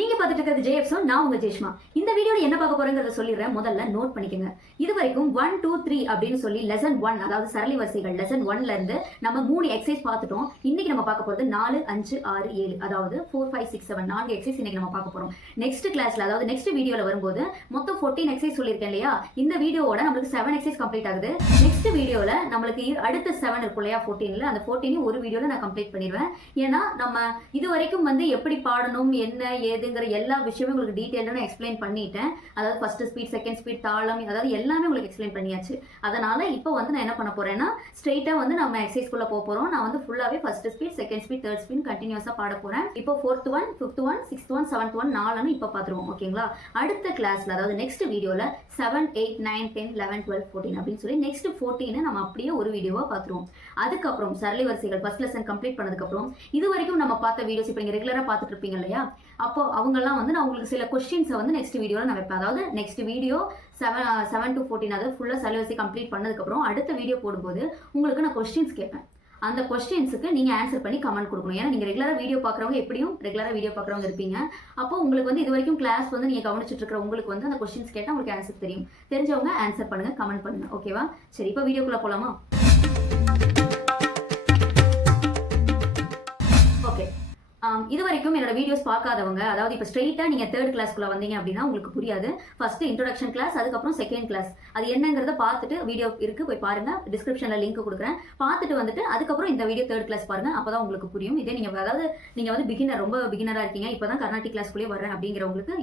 நீங்க பார்த்துட்டு இருக்கிறது ஜேஎஃப்ஸோன், நான் உங்க ஜெயஷ்மா. இந்த வீடியோல என்ன பார்க்க போறேங்கிறத சொல்லிடுறேன். முதல்ல நோட் பண்ணிக்கங்க. இது வரைக்கும் 1 2 3 அப்படின்னு சொல்லி லெசன் 1, அதாவது சரளி வரிசைகள் லெசன் 1ல இருந்து நம்ம 3 எக்ஸசைஸ் பார்த்துட்டோம். இன்னைக்கு நம்ம பார்க்க போறது 4 5 6 7, அதாவது 4 5 6 7 4 எக்ஸசைஸ் இன்னைக்கு நம்ம பார்க்க போறோம். நெக்ஸ்ட் கிளாஸ்ல, அதாவது நெக்ஸ்ட் வீடியோல வரும்போது மொத்தம் 14 எக்ஸசைஸ் சொல்லியிருக்கேன் இல்லையா? இந்த வீடியோவோட நம்மளுக்கு 7 எக்ஸசைஸ் கம்ப்ளீட் ஆகுது. நெக்ஸ்ட் வீடியோல நம்மளுக்கு அடுத்த 7 இருக்கும் இல்லையா 14ல, அந்த 14 ஒரு வீடியோல நான் கம்ப்ளீட் பண்ணிடுவேன். ஏன்னா நம்ம இது வரைக்கும் எப்படி பாடணும் என்ன ஏதுங்கிற எல்லா விஷயமும் உங்களுக்கு டீடைலா நான் எக்ஸ்பிளைன் பண்ணிட்டேன். அதாவது ஃபர்ஸ்ட் ஸ்பீட், செகண்ட் ஸ்பீட், தாளம், அதாவது எல்லாமே உங்களுக்கு எக்ஸ்பிளைன் பண்ணியாச்சு. அதனால இப்போ நான் என்ன பண்ண போறேன்னா ஸ்ட்ரெயிட்டா நம்ம எக்ஸசைஸ் குள்ள போறோம். நான் ஃபுல்லாவே first speed, second speed, third speed கண்டினியூஸா பாட போறேன். இப்போ 4th 1, 5th 1, 6th 1, 7th 1 4ன்னு இப்போ பாத்துருவோம். ஓகேங்களா? அடுத்த கிளாஸ்ல, அதாவது நெக்ஸ்ட் வீடியோல 7 8 9 10 11 12 14 அப்படின்னு சொல்லி நெக்ஸ்ட் 14 நம்ம அப்படியே ஒரு வீடியோவா பாத்துருவோம். அதுக்கப்புறம் சரளி வரிசைகள் ஃபர்ஸ்ட் லெசன் கம்ப்ளீட் பண்ணதுக்கு அப்புறம் இது வரைக்கும் நம்ம பார்த்த வீடியோஸ் இப்போ நீங்க ரெகுலரா பார்த்துட்டு இருப்பீங்க இல்லையா? அப்போ அவங்கெல்லாம் நான் உங்களுக்கு சில கொஸ்டின்ஸை நெக்ஸ்ட் வீடியோல நான் வைப்பேன். அதாவது நெக்ஸ்ட் வீடியோ 7 to 14, அதாவது ஃபுல்லா சரளி வரிசை கம்ப்ளீட் பண்ணதுக்கு அப்புறம் அடுத்த வீடியோ போடும்போது உங்களுக்கு நான் கொஸ்டின்ஸ் கேட்பேன். அந்த கொஸ்டின்ஸுக்கு நீங்க ஆன்சர் பண்ணி கமெண்ட் கொடுக்கணும். ஏன்னா நீங்க ரெகுலரா வீடியோ பார்க்குறவங்க எப்படியும் ரெகுலரா வீடியோ பார்க்குறவங்க இருப்பீங்க. அப்போ உங்களுக்கு இது வரைக்கும் கிளாஸ் நீங்க கவனிச்சுட்டு இருக்கிற உங்களுக்கு அந்த கொஸ்டின்ஸ் கேட்டால் உங்களுக்கு ஆன்சர் தெரியும். தெரிஞ்சவங்க ஆன்சர் பண்ணுங்க, கமெண்ட் பண்ணுங்க. ஓகேவா? சரி, இப்போ வீடியோக்குள்ள போலாமா? ஓகே, இது வரைக்கும் என்னோட வீடியோஸ் பார்க்காதவங்க, அதாவது இப்போ ஸ்ட்ரெயிட்டா நீங்க தேர்ட் கிளாஸ்க்குள்ள வந்தீங்க அப்படின்னா உங்களுக்கு புரியாது. ஃபர்ஸ்ட் இன்ட்ரோடக்ஷன் கிளாஸ், அதுக்கப்புறம் செகண்ட் கிளாஸ், அது என்னங்கிறத பார்த்துட்டு வீடியோ இருக்கு போய் பாருங்க. டிஸ்கிரிப்ஷன்ல லிங்க் கொடுக்குறேன், பார்த்துட்டு அதுக்கப்புறம் இந்த வீடியோ தேர்ட் கிளாஸ் பாருங்க. அப்பதான் உங்களுக்கு புரியும். இதே நீங்க பிகினர், ரொம்ப பிகினரா இருக்கீங்க, இப்பதான் கர்நாடிக் கிளாஸ்க்குள்ளே வர்றேன் அப்படிங்கிறவங்களுக்கு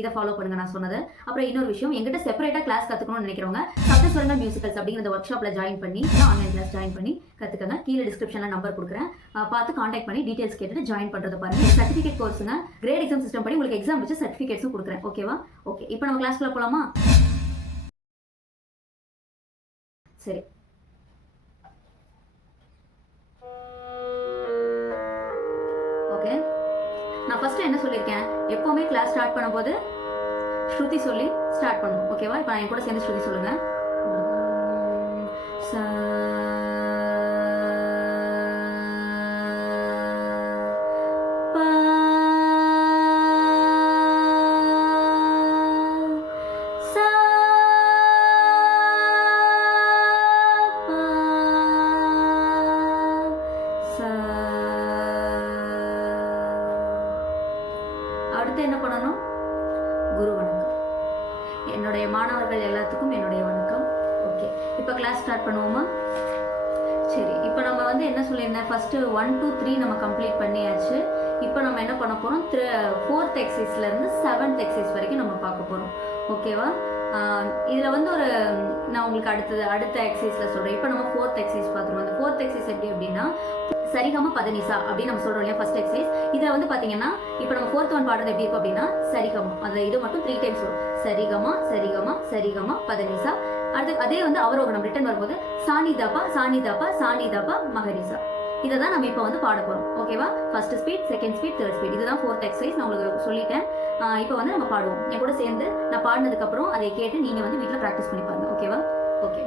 இதை ஃபாலோ பண்ணுங்க நான் சொன்னது. அப்புறம் இன்னொரு விஷயம், எங்கிட்ட செப்பரேட்டா கிளாஸ் கத்துக்கணும்னு நினைக்கிறவங்க சப்தஸ்வரங்கள் மியூசிக்கல்ஸ் அப்படிங்கிற ஒர்க் ஷாப்ல ஜாயின் பண்ணி, ஆன்லைன் கிளாஸ் ஜாயின் பண்ணி கத்துக்கங்க. கீழே டிஸ்கிரிப்ஷன்ல நம்பர் கொடுக்குறேன், பார்த்து கான்டாக்ட் பண்ணி டீடைல்ஸ் கேட்டுட்டு ஜாயின் பண்றது பாருங்க. சர்டிஃபிகேட் கோர்ஸுங்க, கிரேட் எக்ஸாம் சிஸ்டம் படி உங்களுக்கு எக்ஸாம் வச்சு சர்டிஃபிகேட்ஸும் கொடுக்குறேன். ஓகேவா? ஓகே, இப்போ நம்ம கிளாஸ்க்குள்ள போலாமா? சரி, ஓகே. நான் ஃபர்ஸ்ட் என்ன சொல்லியிருக்கேன், எப்பவுமே கிளாஸ் ஸ்டார்ட் பண்ணும்போது ஸ்ருதி சொல்லி ஸ்டார்ட் பண்ணணும். ஓகேவா? இப்போ நான் என் கூட சேர்ந்து ஸ்ருதி சொல்லுங்க. அடுத்து என்ன பண்ணணும்? குரு வணக்கம். என்னுடைய மாணவர்கள் எல்லாத்துக்கும் என்னுடைய வணக்கம். ஓகே, இப்போ கிளாஸ் ஸ்டார்ட் பண்ணுவோமா? சரி, இப்போ நம்ம என்ன சொல்லியிருந்தேன், ஃபர்ஸ்ட் 1 2 3 நம்ம கம்ப்ளீட் பண்ணியாச்சு. இப்போ நம்ம என்ன பண்ண போறோம், 4th எக்ஸசைஸ்ல இருந்து 7th எக்ஸசைஸ் வரைக்கும் நம்ம பார்க்க போறோம். ஓகேவா? இதுல நான் உங்களுக்கு அடுத்த எக்ஸசைஸ்ல சொல்றேன். இப்போ நம்ம 4th எக்ஸசைஸ் பார்த்துருவோம். அந்த 4th எக்ஸசைஸ் எப்படி அப்படின்னா சரிகம பதனிசா அப்படின்னு நம்ம சொல்றோம் இல்லையா? First exercise. இதுல பாத்தீங்கன்னா இப்போ நம்ம 4th 1 பாடுறது எப்படி இருக்கும் அப்படின்னா சரிகமம், அது இது மட்டும் 3 டைம்ஸ் வரும். சரிகமா சரிகமா சரிகமா பதனிசா. அடுத்து அதே அவரோகணம் ரிட்டன் வரும்போது சானிதாப்பா சானிதாப்பா சானிதாப்பா மகரிசா. இதை தான் நம்ம இப்போ பாட போறோம். ஓகேவா? First speed, second speed, third speed, இதுதான் 4th எக்ஸசைஸ். நான் உங்களுக்கு சொல்லிட்டேன். இப்போ நம்ம பாடுவோம். என் கூட சேர்ந்து நான் பாடினதுக்கு அப்புறம் அதை கேட்டு நீங்க வீட்டில் ப்ராக்டிஸ் பண்ணி பாருங்க. ஓகேவா? ஓகே.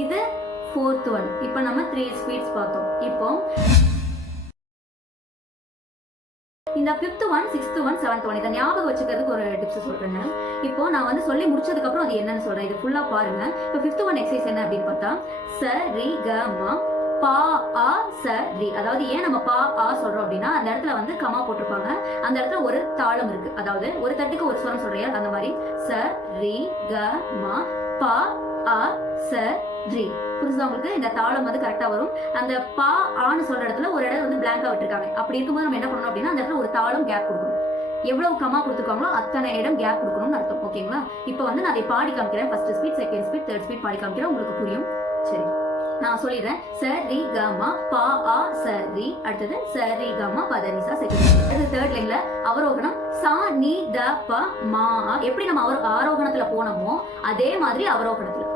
இது 4th 1. இப்போ நம்ம 3 ஸ்பீட்ஸ் பார்த்தோம். இப்போ இந்த 5th 1, 6th 1, 7th 1 இதை ஞாபகம் வச்சுக்கிறதுக்கு ஒரு டிப்ஸ் சொல்றேங்க. இப்போ நான் சொல்லி முடிச்சதுக்கு அப்புறம் அது என்னன்னு சொல்றேன். இது ஃபுல்லா பாருங்க. இப்போ 5th 1 எக்ஸசைஸ் என்ன அப்படின்னு பார்த்தா ச ரி க ம பா ஆ ச ரி. அதாவது ஏன் நம்ம பா ஆ சொல்றோம் அப்படின்னா அந்த இடத்துல வந்து கமா போட்டிருப்பாங்க, அந்த இடத்துல ஒரு தாளம் இருக்கு. அதாவது ஒரு தட்டுக்கு ஒரு ஸ்வரம் சொல்றீங்க, அந்த மாதிரி ச ரி க மா பா ஆ ச ரி. புரிஞ்சுதா உங்களுக்கு? இந்த தாளம் வந்து கரெக்டா வரும். அந்த பா ஆன்னு சொல்ற இடத்துல ஒரு இடம் வந்து பிளாங்கா விட்டுருக்காங்க. அப்படி இருக்கும்போது நம்ம என்ன பண்ணணும் அப்படின்னா அந்த இடத்துல ஒரு தாளம் கேப் கொடுக்கணும். எவ்வளவு கமா கொடுத்துருக்காங்களோ அத்தனை இடம் கேப் கொடுக்கணும்னு அர்த்தம். ஓகேங்களா? இப்போ வந்து நான் அதை பாடி காமிக்கிறேன். First speed, second speed, third speed பாடி காமிக்கிறேன், உங்களுக்கு புரியும். சரி, நான் சொல்லிடுறேன். ச ரி க மா பா ஆ ச ரி. அடுத்தது ச ரி க மா ப த நி சா. செகண்ட் தேர்ட் லைன்ல அவரோகணம் சா நீ த ப மா. எப்படி நம்ம ஆரோகணத்துல போனோமோ அதே மாதிரி அவரோகணத்துல.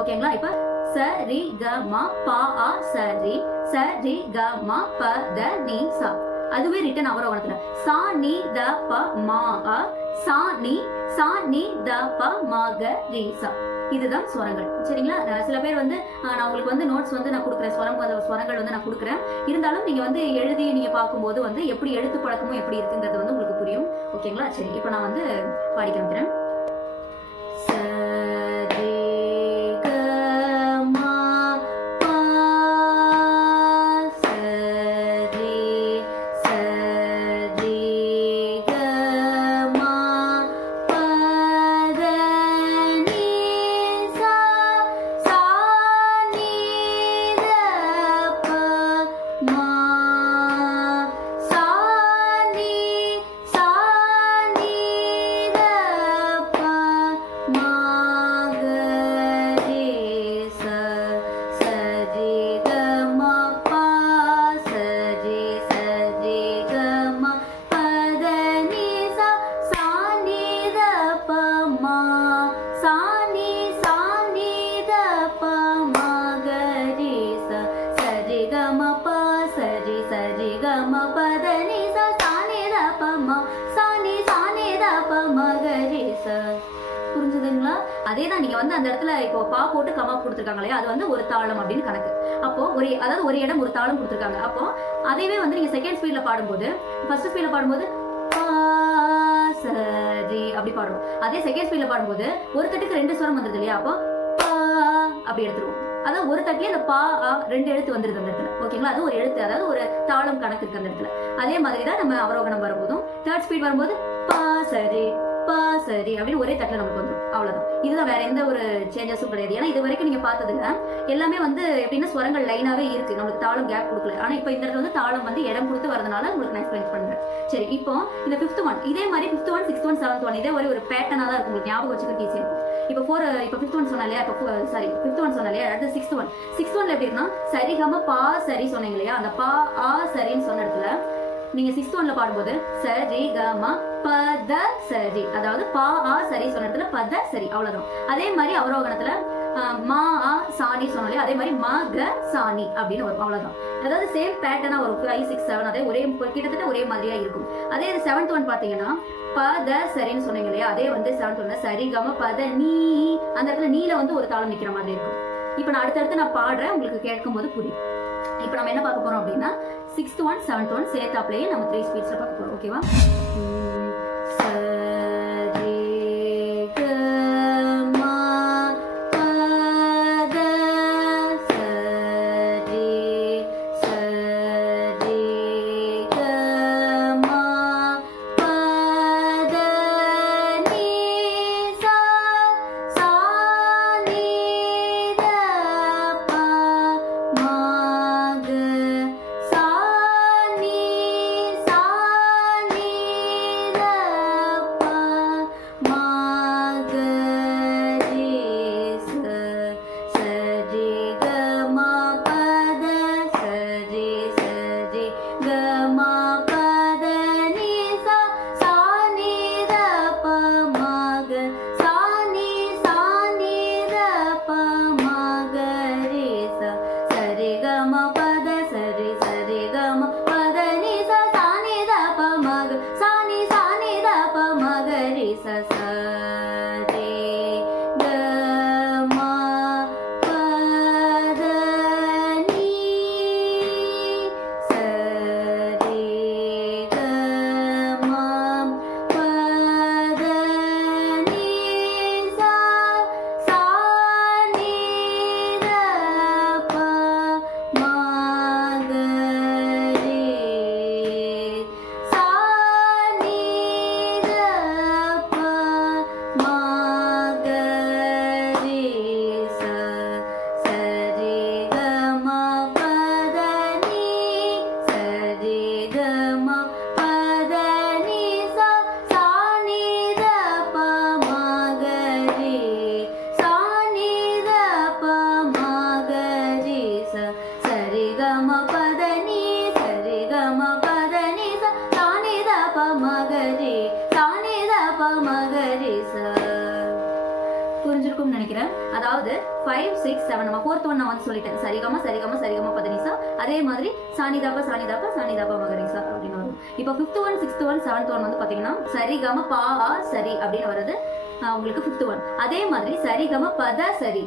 ஓகேங்களா? இப்ப ச ரி க மா பா ஆ ச ரி, ச ரி க மா ப த நி சா. அதுவே ரிட்டன் அவரோகணத்துல சா நீ த ப மா அ சா நீ த ப ம க ரி சா. இதுதான் ஸ்வரங்கள். சரிங்களா? சில பேர் வந்து நான் உங்களுக்கு வந்து நோட்ஸ் வந்து நான் கொடுக்குறேன், ஸ்வரங்கள் வந்து நான் கொடுக்குறேன். இருந்தாலும் நீங்க வந்து எழுதி நீங்க பார்க்கும்போது வந்து எப்படி எழுத்து பழக்கமும் எப்படி இருக்குங்கிறது வந்து உங்களுக்கு புரியும். ஓகேங்களா? சரி, இப்போ நான் வந்து பாடி காமிக்கிறேன். புரிஞ்சுதுங்களா? அதேதான் நீங்க வந்து அந்த இடத்துல இப்போ பா போட்டு கமா கொடுத்துருக்காங்களே, அது வந்து ஒரு தாளம் அப்படின்னு கணக்கு. அப்போ அதாவது ஒரு இடம் ஒரு தாளம் கொடுத்துருக்காங்க. அப்போ அதைவே வந்து நீங்க செகண்ட் ஸ்பீட்ல பாடும்போது, ஃபர்ஸ்ட் ஸ்பீட்ல பாடும்போது பா ச ரி அப்படி பாடுறோம். அதே செகண்ட் ஸ்பீட்ல பாடும்போது ஒரு தட்டுக்கு ரெண்டு ஸ்வரம் வந்துருது இல்லையா? அப்போ பா அப்படி எடுத்துருவோம். அதாவது ஒரு தட்டிலே அந்த பா ரெண்டு எழுத்து வந்துருது அந்த இடத்துல. ஓகேங்களா? அது ஒரு எழுத்து, அதாவது ஒரு தாளம் கணக்கு இருக்கு அந்த இடத்துல. அதே மாதிரி தான் நம்ம அவரோகணம் வரும்போதும் தேர்ட் ஸ்பீட் வரும்போது பா சரி பா சரி அப்படின்னு ஒரே தட்டில் நமக்கு வந்துடும். அவ்வளவுதான். இதுதான், வேற எந்த ஒரு சேஞ்சஸும் கிடையாது. ஏன்னா இது வரைக்கும் நீங்க பார்த்ததுல எல்லாமே வந்து எப்படின்னா ஸ்வரங்கள் லைனாவே இருக்கு, நமக்கு தாளம் கேப் கொடுக்கல. ஆனா இப்போ இந்த இடத்துல வந்து தாளம் வந்து இடம் கொடுத்து வரதுனால உங்களுக்கு நான் எக்ஸ்பிளைன் பண்றேன். சரி, இப்போ இந்த 5th ஒன் இதே மாதிரி 5th one 6th one 7th one இதே ஒரு பேட்டர்னா தான் இருக்கும், உங்களுக்கு ஞாபகம் வச்சுக்க ஈஸியா இருக்கும். இப்போ 5th ஒன் சொன்னா இல்லையா? இப்போ சாரி 5th ஒன் சொன்னா இல்லையா? அடுத்து 6th ஒன்ல எப்படி இருக்குன்னா சரிகம பா சரி சொன்னீங்க இல்லையா? அந்த பா ஆ சரின்னு சொன்ன இடத்துல நீங்க 6th ஒன்ல பாடும்போது சரி கம பத சரி, அதாவது பா ஆ சரி சொன்ன இடத்துல பத சரி, அவ்வளவுதான். அதே மாதிரி அவரோகணத்துல மா ஆ சாணி சொன்னாலே அதே மாதிரி ம க சாணி அப்படின்னு வரும், அவ்வளவுதான். அதாவது சேம் பேட்டர்னா வரும். 5 6 7 அதே ஒரே கிட்டத்தட்ட ஒரே மாதிரியா இருக்கும். அதே 7th ஒன் பாத்தீங்கன்னா பத சரின்னு சொன்னீங்க இல்லையா? அதே வந்து 7th ஒன்ல சரி கம பத நீ, அந்த இடத்துல நீல வந்து ஒரு தாளம் நிக்கிற மாதிரி இருக்கும். இப்போ நான் அடுத்தடுத்து நான் பாடுறேன், உங்களுக்கு கேட்கும் போது புரியும். இப்போ நம்ம என்ன பார்க்க போறோம் அப்படின்னா 6th ஒன் 7th ஒன் சேர்த்தாப்லயே நம்ம 3 ஸ்பீட்ஸ்ல பார்க்க போறோம். ஓகேவா? 5 6 7 நம்ம ஃபோர்த் ஒன் நான் வந்து சொல்லிட்டேன். சரிகம சரிகம சரிகம பதனிசா. அதே மாதிரி சானிதாப சானிதாப சானிதாப மகரிசா அப்படின்னு வரும். இப்போ 5th one 6th one 7th one வந்து பாத்தீங்கன்னா சரிகம பா சரி அப்படின்னு வருது உங்களுக்கு 5th ஒன். அதே மாதிரி சரிகம பத சரி.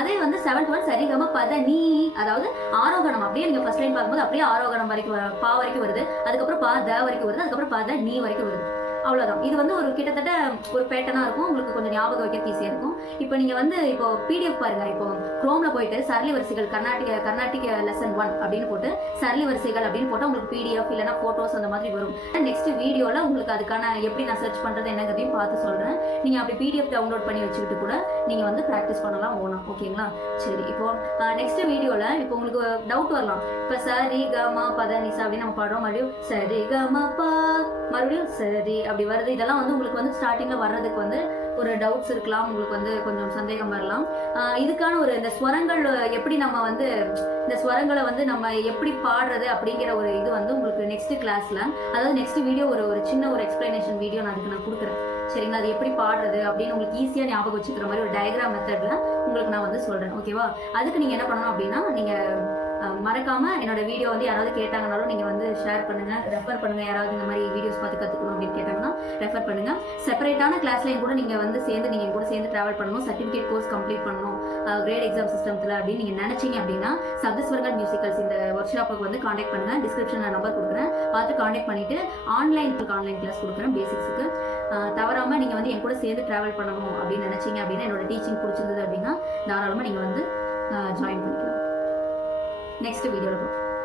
அதே வந்து 7th ஒன் சரிகம பத நீ, அதாவது ஆரோகணம் அப்படியே நீங்க ஃபர்ஸ்ட் லைன் பார்க்கும்போது அப்படியே ஆரோகணம் வரைக்கும் பா வரைக்கும் வருது, அதுக்கப்புறம் பா த வரைக்கும் வருது, அதுக்கப்புறம் பத நீ வரைக்கும் வருது. அவ்வளோதான். இது வந்து ஒரு கிட்டத்தட்ட ஒரு பேட்டர்னாக இருக்கும், உங்களுக்கு கொஞ்சம் ஞாபகம் வைக்க ஈஸியாக இருக்கும். இப்போ நீங்கள் வந்து இப்போ பிடிஎஃப் பாருங்க. இப்போ குரோமில் போயிட்டு சரளி வரிசைகள் கர்நாடிக் லெசன் 1 அப்படின்னு போட்டு சரளி வரிசைகள் அப்படின்னு போட்டால் உங்களுக்கு பிடிஎஃப் இல்லைனா ஃபோட்டோஸ் அந்த மாதிரி வரும். நெக்ஸ்ட் வீடியோவில் உங்களுக்கு அதுக்கான எப்படி நான் சர்ச் பண்ணுறது என்னங்கிறதையும் பார்த்து சொல்கிறேன். நீங்கள் அப்படி பிடிஎஃப் டவுன்லோட் பண்ணி வச்சுக்கிட்டு கூட நீங்கள் வந்து ப்ராக்டிஸ் பண்ணலாம் ஓனா. ஓகேங்களா? சரி, இப்போ நெக்ஸ்ட் வீடியோவில் இப்போ உங்களுக்கு டவுட் வரலாம். இப்போ சரி கமா பத நிசா அப்படின்னு நம்ம பாடுறோம், மறுபடியும் சரி கமா பா, மறுபடியும் சரி அப்படி வருது. இதெல்லாம் வந்து உங்களுக்கு வந்து ஸ்டார்டிங்ல வர்றதுக்கு வந்து ஒரு டவுட்ஸ் இருக்கலாம், உங்களுக்கு வந்து கொஞ்சம் சந்தேகம் வரலாம். இதுக்கான ஒரு இந்த ஸ்வரங்கள் எப்படி நம்ம வந்து இந்த ஸ்வரங்களை வந்து நம்ம எப்படி பாடுறது அப்படிங்கிற ஒரு இது வந்து உங்களுக்கு நெக்ஸ்ட் கிளாஸ்ல, அதாவது நெக்ஸ்ட் வீடியோ ஒரு சின்ன ஒரு எக்ஸ்பிளனேஷன் வீடியோ நான் அதுக்கு நான் கொடுக்குறேன். சரிங்களா? அது எப்படி பாடுறது அப்படின்னு உங்களுக்கு ஈஸியாக ஞாபகம் வச்சுக்கிற மாதிரி ஒரு டயக்ராம் மெத்தட்ல உங்களுக்கு நான் வந்து சொல்றேன். ஓகேவா? அதுக்கு நீங்க என்ன பண்ணணும் அப்படின்னா, நீங்க மறக்காம என்னோட வீடியோ வந்து யாராவது கேட்டாங்கனாலும் நீங்க வந்து ஷேர் பண்ணுங்க, ரெஃபர் பண்ணுங்க. யாராவது இந்த மாதிரி வீடியோஸ் பார்த்து கத்துக்கணும் அப்படின்னு கேட்டாங்கன்னா ரெஃபர் பண்ணுங்க. செப்பரேட்டான கிளாஸ்ல கூட நீங்க வந்து நீங்க கூட சேர்ந்து டிராவல் பண்ணணும், சர்டிஃபிகேட் கோர்ஸ் கம்ப்ளீட் பண்ணணும் கிரேட் எக்ஸாம் சிஸ்டம்ல அப்படின்னு நீங்க நினைச்சீங்க அப்படின்னா சப்தஸ்வரங்கள் மியூசிக்கல்ஸ் இந்த ஒர்க் ஷாப்புக்கு வந்து காண்டாக்ட் பண்ணுங்க. டிஸ்கிரிப்ஷன்ல நம்பர் கொடுக்குறேன், பார்த்து காண்டாக்ட் பண்ணிட்டு ஆன்லைன் கிளாஸ் கொடுக்குறேன் பேசிக்ஸுக்கு. தவறாம நீங்க வந்து என் கூட சேர்ந்து டிராவல் பண்ணணும் அப்படின்னு நினைச்சீங்க அப்படின்னா, என்னோட டீச்சிங் பிடிச்சிருந்தது அப்படின்னா தாராளமா நீங்க வந்து ஜாயின் பண்ணிக்கலாம். நெக்ஸ்ட் வீடியோவில்